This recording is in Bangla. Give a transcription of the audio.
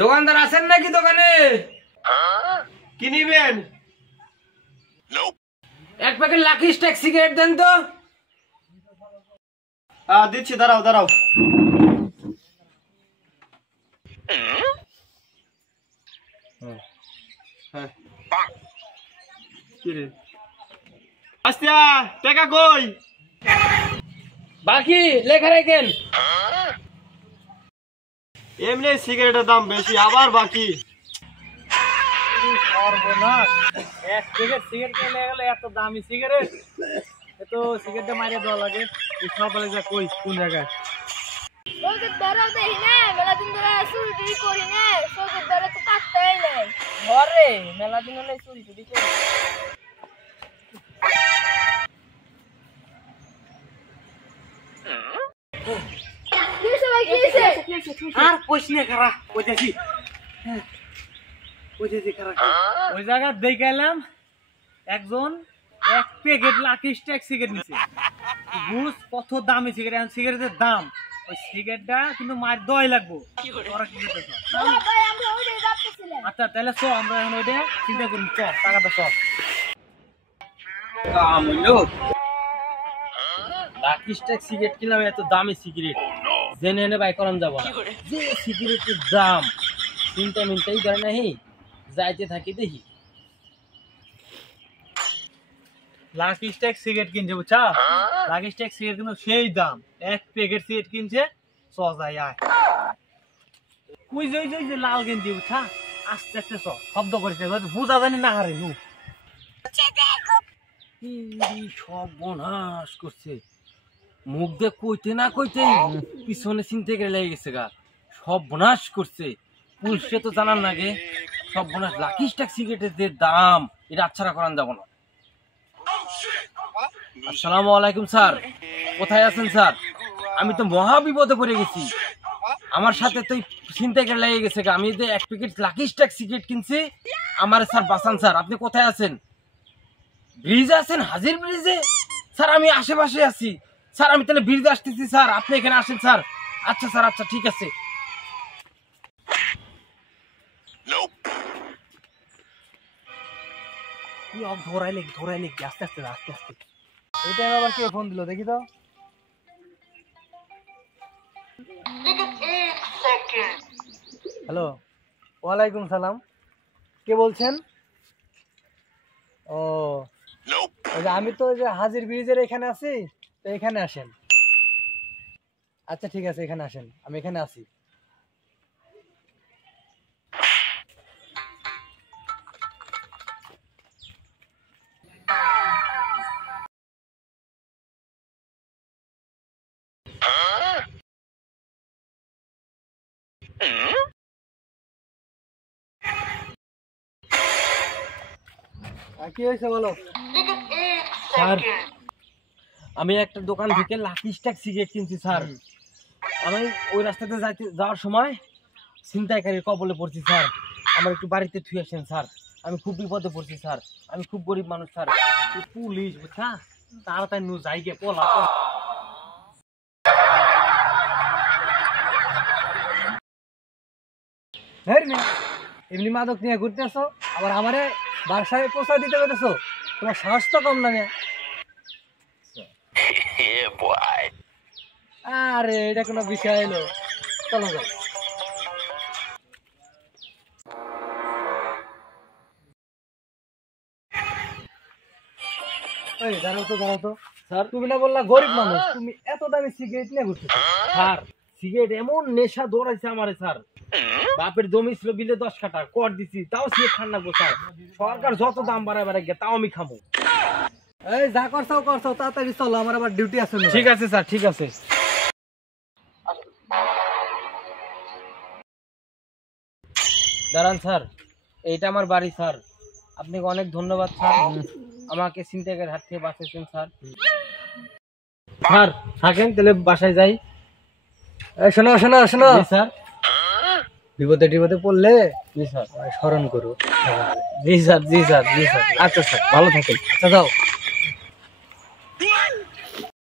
দোকানদার আছেন নাকি দোকানে? কি নিবেন? এক প্যাকেট লাকি স্ট্যাক সিগারেট দেন তো। দিচ্ছি, দাঁড়াও দাঁড়াও। হ্যাঁ কি রে আস্তা টাকা কই? বাকি লেখা রাখেন। এমনি সিগারেটের দাম বেশি আবার বাকি। সর্বনাশ, এক প্যাকেট সিগারেট কিনে গেলে এত দামি সিগারেট, এত সিগারেটটা মারিয়ে দেওয়া লাগে। সব বলে যা কই কোন জায়গায়? সৌদের দ্বারা দেই না, মেলা দিন ধরে চুরি করি না, সৌদের দ্বারা তো পাত্তাই নেই। ঘরে মেলা দিন হলে চুরি করি। আর কইসনে খারাপ কইতেছি, ওই জায়গা দেখাইলাম একজন এক প্যাকেট লাকি স্ট্যাক সিগারেট নিছে। বুঝ কত দামি সিগারেট, এখন সিগারেটের দাম, ওই সিগারেটটা কিন্তু মার দই লাগবো। ওরা কি করতেছ? আচ্ছা তাহলে চ, আমরা এখন ওইটা চিন্তা করি। চ, টাকাটা চ। লাকি স্ট্যাক সিগারেট কিনলাম, এত দামি সিগারেট জেনে এনে বাই করান যাব না। যে সিগারেটের দাম চিন্তা মিনটাই করে নাহি, যাইতে থাকি দেখি। লাকি স্ট্যাক সিগারেট কিনছে, বুঝছা? লাকি স্ট্যাক সিগারেট কিন্তু সেই দাম, এক প্যাকেট সিগারেট কিনছে। চ যাই আয়, ওই যে লাল গেঞ্জি, বুঝছা? আস্তে আস্তে চ, শব্দ করিস না, বুঝা জানি না হারে নু। সব বনাশ করছে, মুখ দিয়ে কইতে না কইতে পিছনে চিনতে গেলে লেগে গেছে গা। সব বনাশ করছে, পুলিশে তো জানার নাগে। সব বনাশ, লাকি স্ট্যাক সিগারেটের যে দাম, এটা আচ্ছারা করান যাব না। আসসালামু আলাইকুম স্যার, কোথায় আছেন স্যার? আমি তো মহা বিপদে পড়ে গেছি, আমার সাথে তো চিন্তা করে লেগে গেছে গা। আমি যে এক প্যাকেট লাকি স্ট্যাক সিগারেট কিনছি, আমার স্যার বাঁচান স্যার। আপনি কোথায় আছেন? ব্রিজে আছেন? হাজির ব্রিজে? স্যার আমি আশেপাশে আছি স্যার, আমি তাহলে ব্রিজে আসতেছি স্যার, আপনি এখানে আসেন স্যার। আচ্ছা স্যার, আচ্ছা ঠিক আছে। ধরাই লেগে আস্তে আস্তে আস্তে আস্তে। এটা আবার কে ফোন দিল দেখি তো। হ্যালো, ওয়ালাইকুম সালাম, কে বলছেন? ও আমি তো যে হাজির ব্রিজের এখানে আছি, তো এখানে আসেন। আচ্ছা ঠিক আছে, এখানে আসেন, আমি এখানে আছি। কি হয়েছে বলো? স্যার আমি একটা দোকান থেকে লাকি স্ট্যাক সিগারেট কিনছি স্যার। আমি ওই রাস্তাতে যাওয়ার সময় ছিনতাইকারীর কবলে পড়ছি স্যার। আমার একটু বাড়িতে থুয়ে আসেন স্যার, আমি খুব বিপদে পড়ছি স্যার, আমি খুব গরিব মানুষ স্যার। পুলিশ, বুঝছা? তাড়াতাড়ি নু যাই গে, পলা। এমনি মাদক নিয়ে ঘুরতেছো, আবার আমারে বাসায় পৌঁছা দিতে পেরেছো? তোমার সাহস তো কম না। আরে এটা কোনো বিষয় এলো? চলো যাই। দাঁড়াও তো স্যার, তুমি না বললা গরিব মানুষ, তুমি এত দামি সিগারেট নিয়ে ঘুরতেছো? স্যার সিগারেট এমন নেশা দৌড়াইছে আমারে স্যার, বাপের জমি ছিল বিলে 10 কাঠা, কর দিছি তাও সিগারেট খান না গো স্যার। সরকার যত দাম বাড়ায় গে তাও আমি খাবো। এই যা করছো তাড়াতাড়ি চলো, আমার আবার ডিউটি আছে। ঠিক আছে স্যার, ঠিক আছে। দাঁড়ান স্যার, এইটা আমার বাড়ি স্যার, আপনাকে অনেক ধন্যবাদ স্যার, আমাকে ছিনতাইয়ের হাত থেকে বাঁচিয়েছেন স্যার। স্যার থাকেন তাহলে, বাসায় যাই। শোনো স্যার, বিপদে পড়লে জি স্যার স্মরণ করো। জি স্যার, জি স্যার, জি স্যার। আচ্ছা স্যার, ভালো থাকেন। আচ্ছা যাও।